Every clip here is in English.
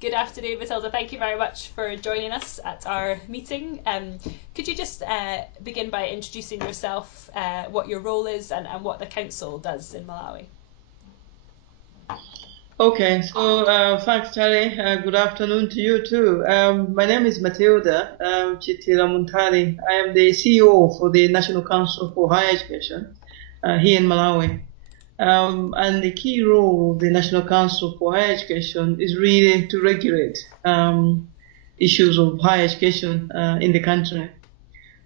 Good afternoon, Mathildah. Thank you very much for joining us at our meeting. Could you just begin by introducing yourself, what your role is, and what the Council does in Malawi? Okay, so thanks, Charlie. Good afternoon to you too. My name is Mathildah Chithila. I am the CEO for the National Council for Higher Education here in Malawi. And the key role of the National Council for Higher Education is really to regulate issues of higher education in the country.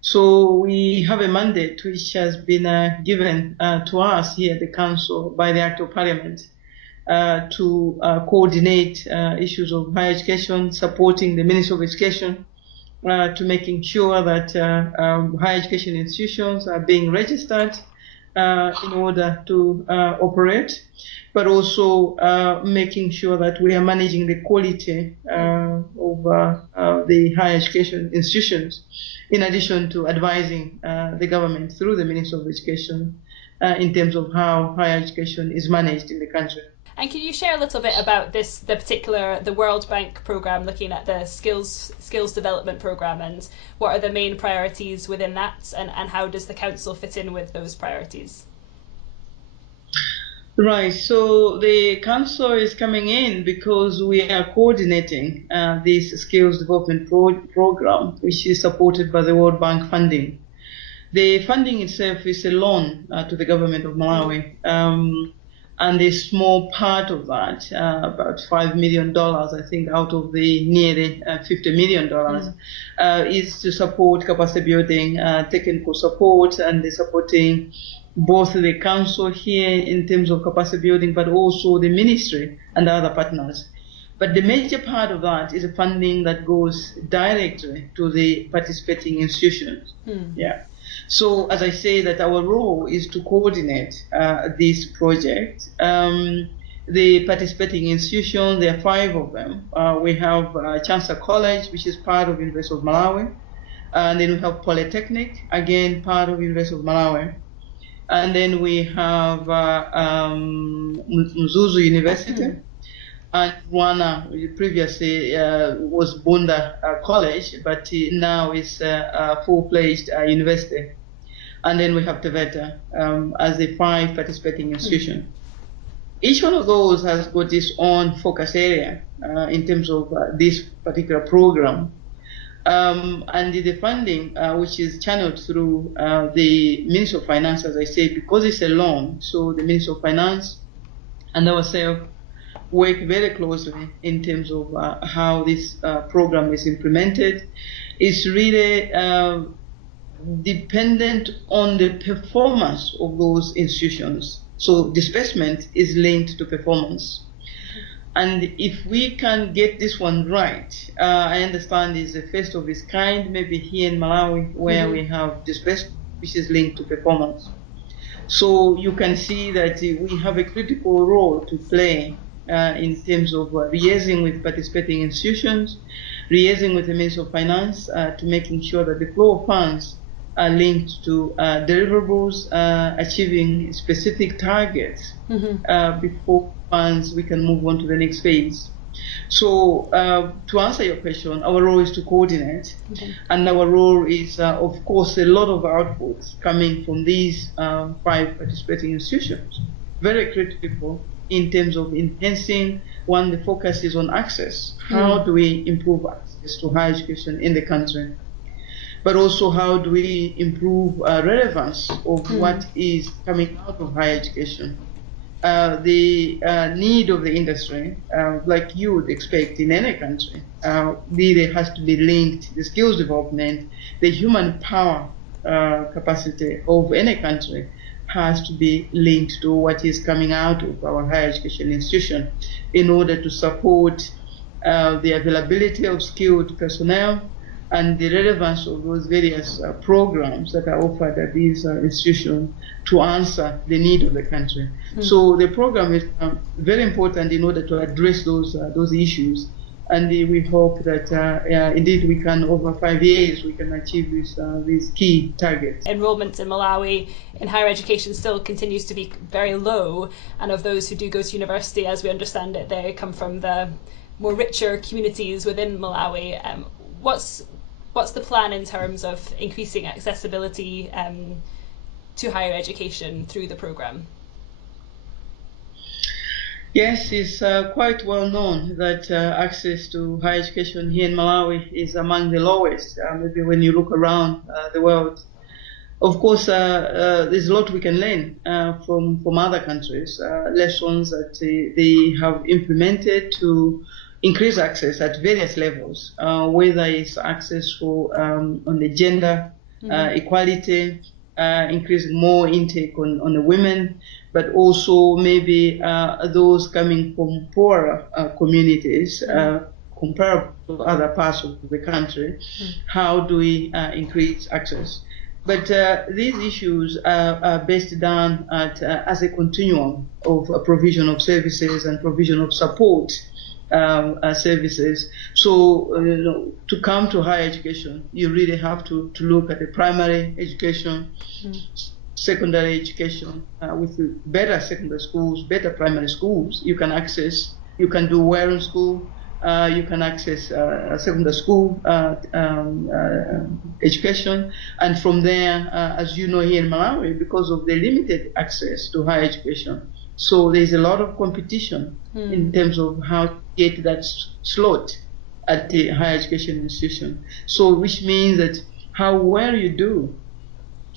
So we have a mandate which has been given to us here at the Council by the Act of Parliament to coordinate issues of higher education, supporting the Ministry of Education, to making sure that higher education institutions are being registered in order to operate, but also making sure that we are managing the quality of the higher education institutions, in addition to advising the government through the Ministry of Education in terms of how higher education is managed in the country. And can you share a little bit about the World Bank programme, looking at the skills development programme, and what are the main priorities within that, and how does the Council fit in with those priorities? Right, so the Council is coming in because we are coordinating this skills development program, which is supported by the World Bank funding. The funding itself is a loan to the government of Malawi. And a small part of that, about $5 million, I think, out of the nearly $50 million, is to support capacity building, technical support, and the supporting both the council here in terms of capacity building, but also the ministry and other partners. But the major part of that is a funding that goes directly to the participating institutions. Yeah. So, as I say, that our role is to coordinate this project. The participating institutions, there are 5 of them. We have Chancellor College, which is part of University of Malawi. And then we have Polytechnic, again, part of University of Malawi. And then we have Mzuzu University. And one previously was Bunda College, but now is a full-fledged university. And then we have Teveta as the 5 participating institutions. Each one of those has got its own focus area in terms of this particular program. And the funding, which is channeled through the Ministry of Finance, as I say, because it's a loan, so the Ministry of Finance and ourselves work very closely in terms of how this program is implemented. It's really dependent on the performance of those institutions. So disbursement is linked to performance. And if we can get this one right, I understand it's the first of its kind, maybe here in Malawi, where we have disbursement which is linked to performance. So you can see that we have a critical role to play in terms of liaising with participating institutions, liaising with the Ministry of Finance to making sure that the flow of funds are linked to deliverables, achieving specific targets before funds we can move on to the next phase. So to answer your question, our role is to coordinate, and our role is, of course, a lot of outputs coming from these 5 participating institutions, very critical in terms of enhancing. One, the focus is on access. How do we improve access to higher education in the country? But also, how do we improve relevance of what is coming out of higher education? The need of the industry, like you would expect in any country, really has to be linked. The skills development, the human power capacity of any country has to be linked to what is coming out of our higher education institution in order to support the availability of skilled personnel and the relevance of those various programs that are offered at these institutions to answer the need of the country. So the program is very important in order to address those issues. And we hope that indeed we can, over 5 years, we can achieve these key targets. Enrollment in Malawi in higher education still continues to be very low, and of those who do go to university, as we understand it, they come from the more richer communities within Malawi. What's the plan in terms of increasing accessibility to higher education through the programme? Yes, it's quite well known that access to higher education here in Malawi is among the lowest, maybe when you look around the world. Of course, there's a lot we can learn from other countries, lessons that they have implemented to increase access at various levels, whether it's access for on the gender equality, increasing more intake on the women, but also maybe those coming from poorer communities, comparable to other parts of the country. How do we increase access? But these issues are based down at as a continuum of provision of services and provision of support services. So to come to higher education, you really have to look at the primary education, secondary education, with better secondary schools, better primary schools. You can access, you can do well in school, you can access secondary school education, and from there, as you know, here in Malawi, because of the limited access to higher education, so there's a lot of competition in terms of how to get that slot at the higher education institution. So which means that how well you do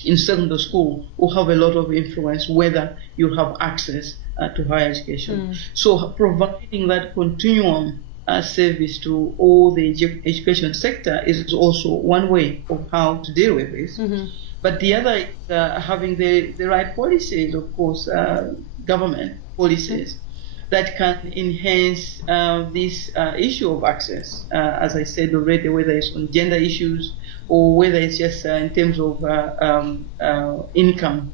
in secondary school will have a lot of influence whether you have access to higher education. So providing that continuum service to all the education sector is also one way of how to deal with this. But the other is having the right policies, of course, government policies that can enhance this issue of access, as I said already, whether it's on gender issues or whether it's just in terms of income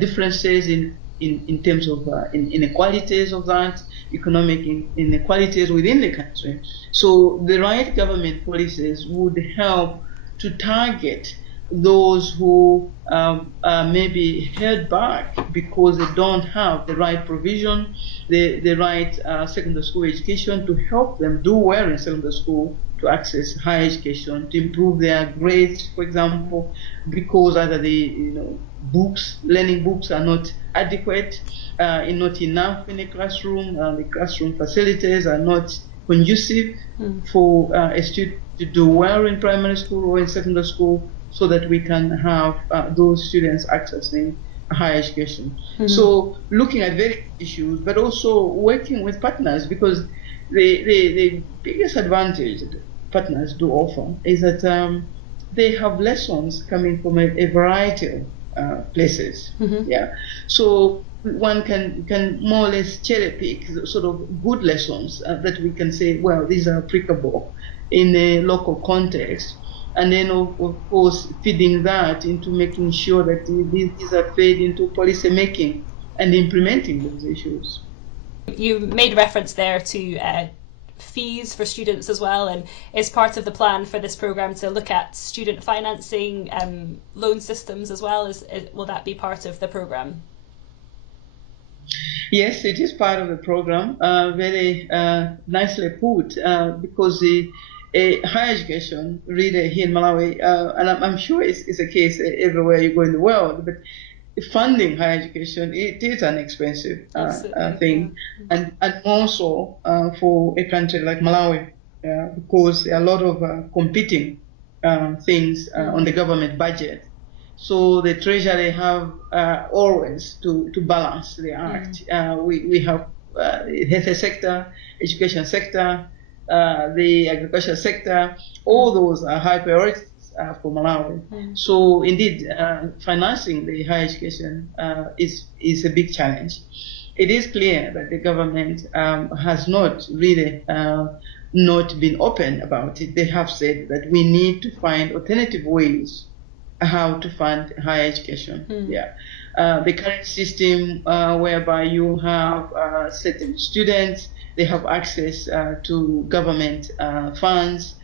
differences in terms of inequalities of that, economic inequalities within the country. So the right government policies would help to target those who may be held back because they don't have the right provision, the right secondary school education to help them do well in secondary school, to access higher education, to improve their grades, for example, because either the books, learning books are not adequate, not enough in the classroom facilities are not conducive for a student to do well in primary school or in secondary school, so that we can have those students accessing higher education. So looking at various issues, but also working with partners, because the biggest advantage that partners do offer is that they have lessons coming from a variety of places. So one can more or less cherry pick sort of good lessons that we can say, well, these are applicable in a local context. And then, of course, feeding that into making sure that these are fed into policy making and implementing those issues. You made reference there to fees for students as well, and is part of the plan for this programme to look at student financing, loan systems as well? Will that be part of the programme? Yes, it is part of the programme, very nicely put, because higher education, really here in Malawi, and I'm sure it's a case everywhere you go in the world, but funding higher education, it is an expensive thing, and also for a country like Malawi, because there are a lot of competing things on the government budget. So the Treasury have always to balance the act. We have the health sector, education sector, the agriculture sector. All those are high priorities for Malawi. So indeed, financing the higher education is a big challenge. It is clear that the government has not really not been open about it. They have said that we need to find alternative ways how to fund higher education. The current system whereby you have certain students, they have access to government funds,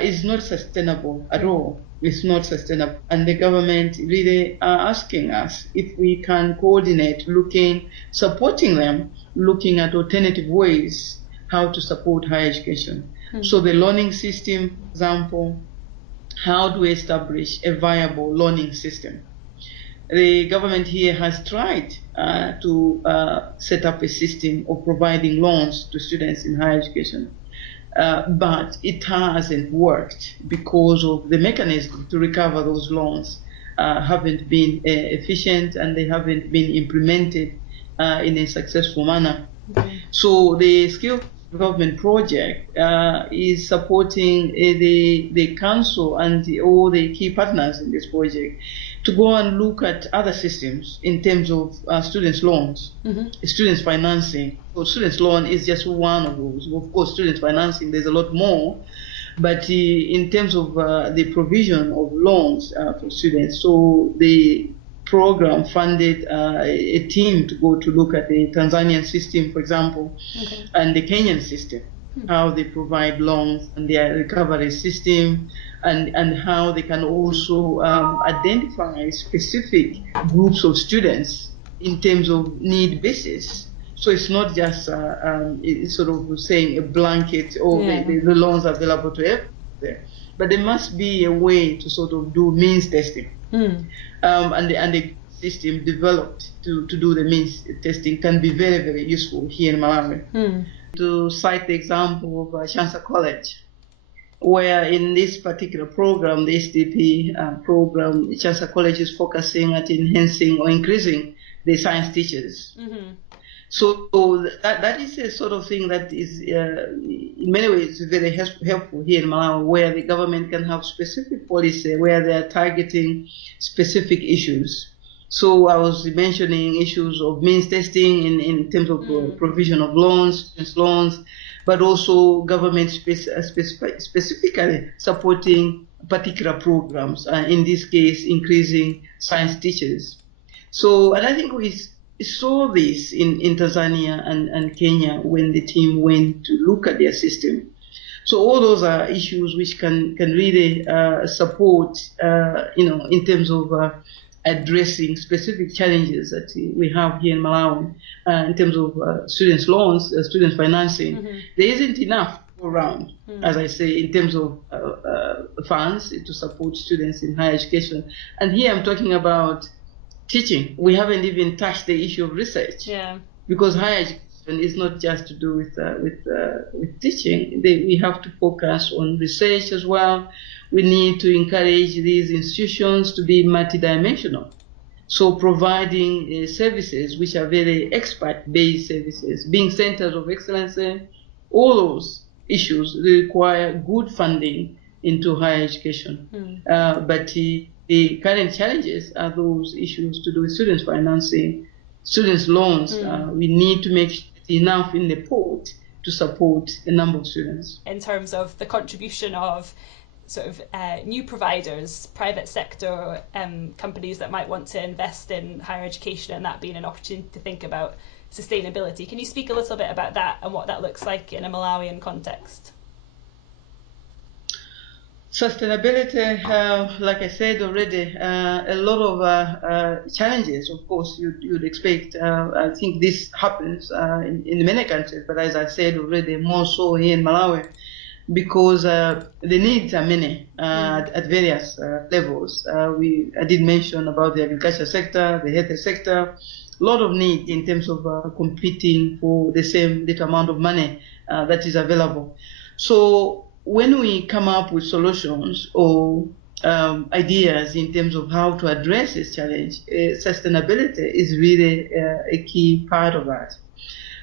is not sustainable at all. It's not sustainable. And the government really are asking us if we can coordinate supporting them, looking at alternative ways how to support higher education. So the learning system, for example, how do we establish a viable learning system? The government here has tried to set up a system of providing loans to students in higher education. But it hasn't worked because of the mechanism to recover those loans haven't been efficient, and they haven't been implemented in a successful manner. So the skill development project is supporting the council and all the key partners in this project to go and look at other systems in terms of students' loans, students' financing. So students' loan is just one of those. Of course, students' financing, there's a lot more. But in terms of the provision of loans for students, so the program funded a team to go to look at the Tanzanian system, for example, and the Kenyan system, how they provide loans and their recovery system, and how they can also identify specific groups of students in terms of need basis. So it's not just it's sort of saying a blanket or the loans available to everyone, but there must be a way to sort of do means testing. And the system developed to do the means testing can be very, very useful here in Malawi. To cite the example of Chansa College, where in this particular program, the SDP program, Chansa College is focusing at enhancing or increasing the science teachers. So that is a sort of thing that is, in many ways, very helpful here in Malawi, where the government can have specific policy where they are targeting specific issues. So I was mentioning issues of means testing in terms of provision of loans, but also government specifically supporting particular programs, in this case, increasing science teachers. So, and I think we saw this in Tanzania and Kenya when the team went to look at their system. So all those are issues which can really support, in terms of addressing specific challenges that we have here in Malawi in terms of students' loans, student financing. There isn't enough around, as I say, in terms of funds to support students in higher education. And here I'm talking about teaching. We haven't even touched the issue of research, because higher education is not just to do with teaching. We have to focus on research as well. We need to encourage these institutions to be multidimensional. So providing services which are very expert-based services, being centers of excellence, all those issues require good funding into higher education. But the current challenges are those issues to do with students' financing, students' loans. We need to make enough in the pot to support a number of students. In terms of the contribution of sort of new providers, private sector companies that might want to invest in higher education, and that being an opportunity to think about sustainability. Can you speak a little bit about that and what that looks like in a Malawian context? Sustainability, like I said already, a lot of challenges, of course, you'd expect. I think this happens in many countries, but as I said already, more so here in Malawi, because the needs are many at various levels. I did mention about the agriculture sector, the health sector, a lot of need in terms of competing for the same little amount of money that is available. So when we come up with solutions or ideas in terms of how to address this challenge, sustainability is really a key part of that.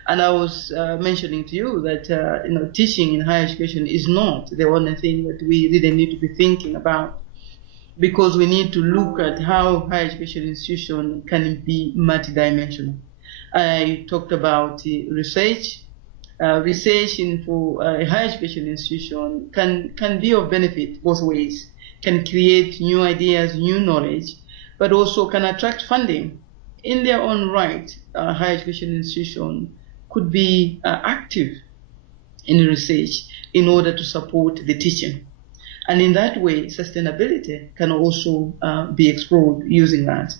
And I was mentioning to you that teaching in higher education is not the only thing that we really need to be thinking about, because we need to look at how higher education institution can be multidimensional. I talked about research. Research for a higher education institution can be of benefit both ways, can create new ideas, new knowledge, but also can attract funding. In their own right, a higher education institution could be active in research in order to support the teaching. And in that way, sustainability can also be explored using that.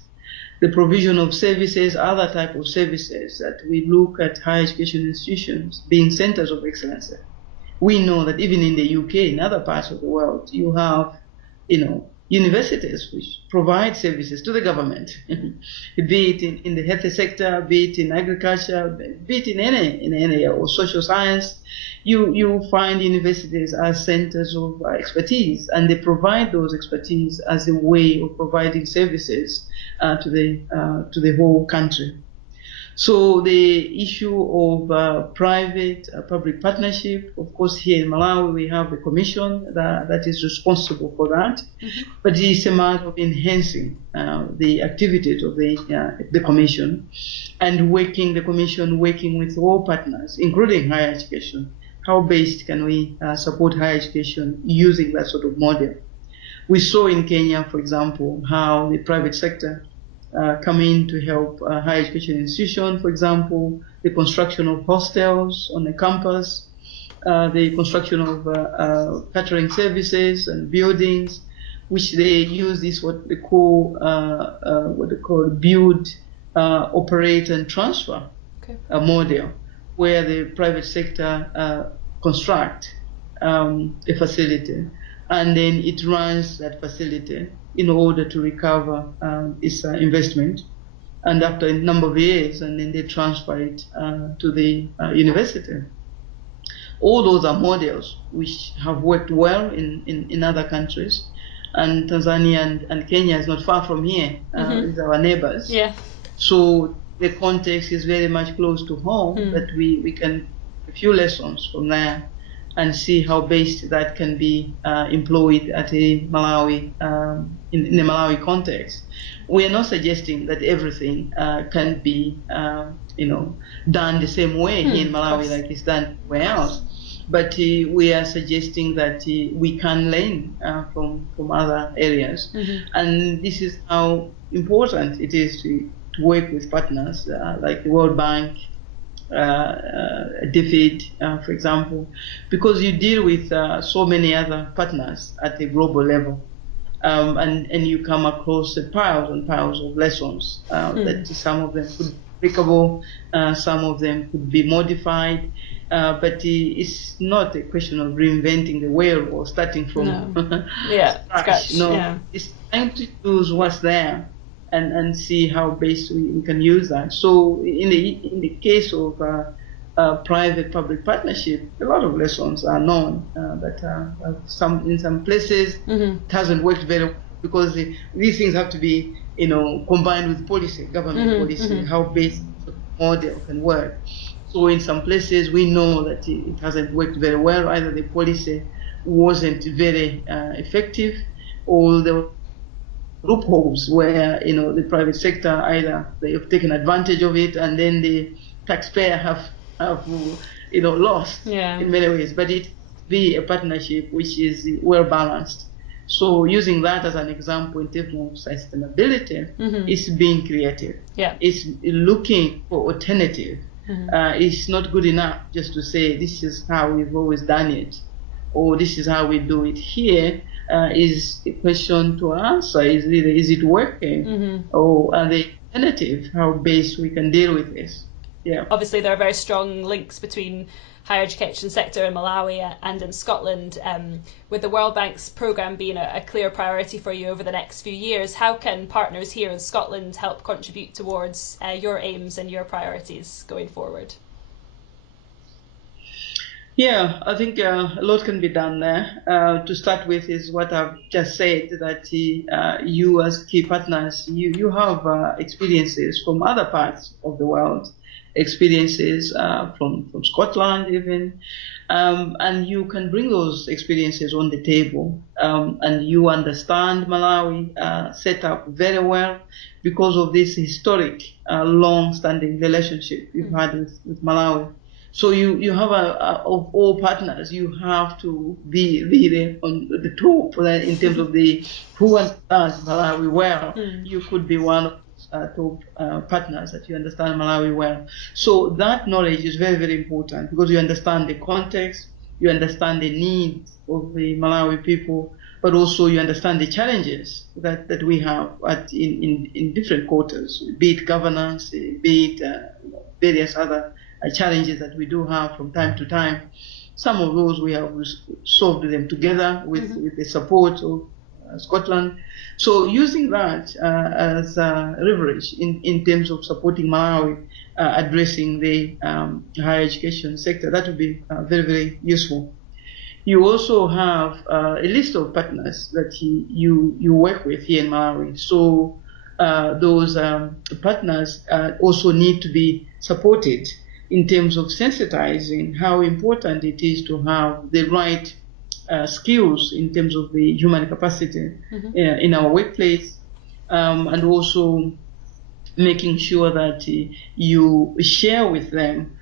the provision of services, other type of services, that we look at higher education institutions being centers of excellence. We know that even in the UK, in other parts of the world, you have, universities which provide services to the government, be it in the health sector, be it in agriculture, be it in any area, or social science. You find universities as centers of expertise, and they provide those expertise as a way of providing services to the whole country. So the issue of private-public partnership, of course, here in Malawi we have a commission that is responsible for that, but it is a matter of enhancing the activities of the commission, and the commission working with all partners, including higher education. How best can we support higher education using that sort of model? We saw in Kenya, for example, how the private sector come in to help higher education institutions, for example, the construction of hostels on the campus, the construction of catering services and buildings, which they use this what they call build, operate and transfer model, where the private sector construct a facility, and then it runs that facility in order to recover its investment, and after a number of years, and then they transfer it to the university. All those are models which have worked well in other countries, and Tanzania and Kenya is not far from here. These are our neighbors. Yeah. So the context is very much close to home, that we can a few lessons from there and see how best that can be employed at a Malawi, in the Malawi context. We are not suggesting that everything can be, done the same way here in Malawi like it's done everywhere else. But we are suggesting that we can learn from other areas. And this is how important it is to work with partners like the World Bank, David, for example, because you deal with so many other partners at a global level, and you come across piles and piles of lessons that some of them could be applicable, some of them could be modified, but it's not a question of reinventing the wheel or starting from scratch. No, it's trying to use what's there and see how best we can use that. So in the case of private-public partnership, a lot of lessons are known, but in some places it hasn't worked very well, because these things have to be combined with policy, government policy, how best the model can work. So in some places we know that it hasn't worked very well. Either the policy wasn't very effective, or the loopholes where the private sector either they have taken advantage of it, and then the taxpayer have lost in many ways. But it be a partnership which is well balanced. So using that as an example in terms of sustainability, it's being creative. It's looking for alternative. It's not good enough just to say this is how we've always done it, or this is how we do it here. Is a question to answer: is it working, or are they alternative? How best we can deal with this? Yeah. Obviously, there are very strong links between higher education sector in Malawi and in Scotland. With the World Bank's programme being a clear priority for you over the next few years, how can partners here in Scotland help contribute towards your aims and your priorities going forward? Yeah, I think a lot can be done there. To start with is what I've just said, that you as key partners, you have experiences from other parts of the world, experiences from Scotland even, and you can bring those experiences on the table, and you understand Malawi set up very well because of this historic, long-standing relationship you've had with Malawi. So you have of all partners, you have to be really on the top in terms of who understands Malawi well. You could be one of top partners that you understand Malawi well. So that knowledge is very, very important, because you understand the context, you understand the needs of the Malawi people, but also you understand the challenges that we have in different quarters, be it governance, be it various other challenges that we do have from time to time. Some of those we have solved them together with the support of Scotland. So using that as leverage in terms of supporting Malawi addressing the higher education sector, that would be very, very useful. You also have a list of partners that you work with here in Malawi. So those partners also need to be supported in terms of sensitizing how important it is to have the right skills in terms of the human capacity in our workplace, and also making sure that you share with them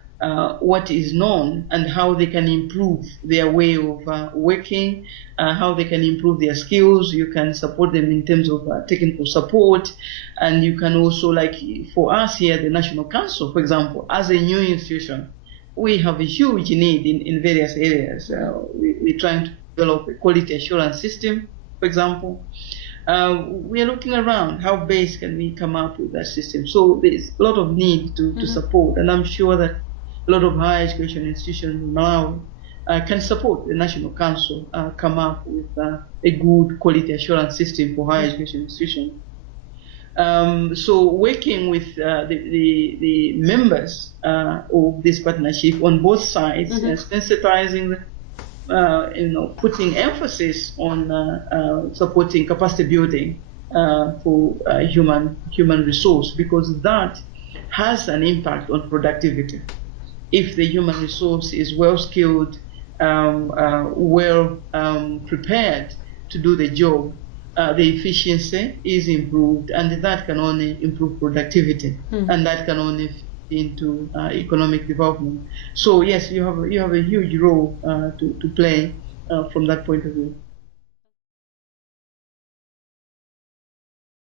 what is known and how they can improve their way of working, how they can improve their skills. You can support them in terms of technical support, and you can also, like for us here at the National Council, for example, as a new institution, we have a huge need in various areas. We're trying to develop a quality assurance system, for example. We are looking around how best can we come up with that system. So there's a lot of need to support, and I'm sure that a lot of higher education institutions in Malawi can support the National Council come up with a good quality assurance system for higher education institutions. So working with the members of this partnership on both sides, sensitizing putting emphasis on supporting capacity building for human resource, because that has an impact on productivity. If the human resource is well skilled, well prepared to do the job, the efficiency is improved, and that can only improve productivity, and that can only into economic development. So yes, you have a huge role to play from that point of view.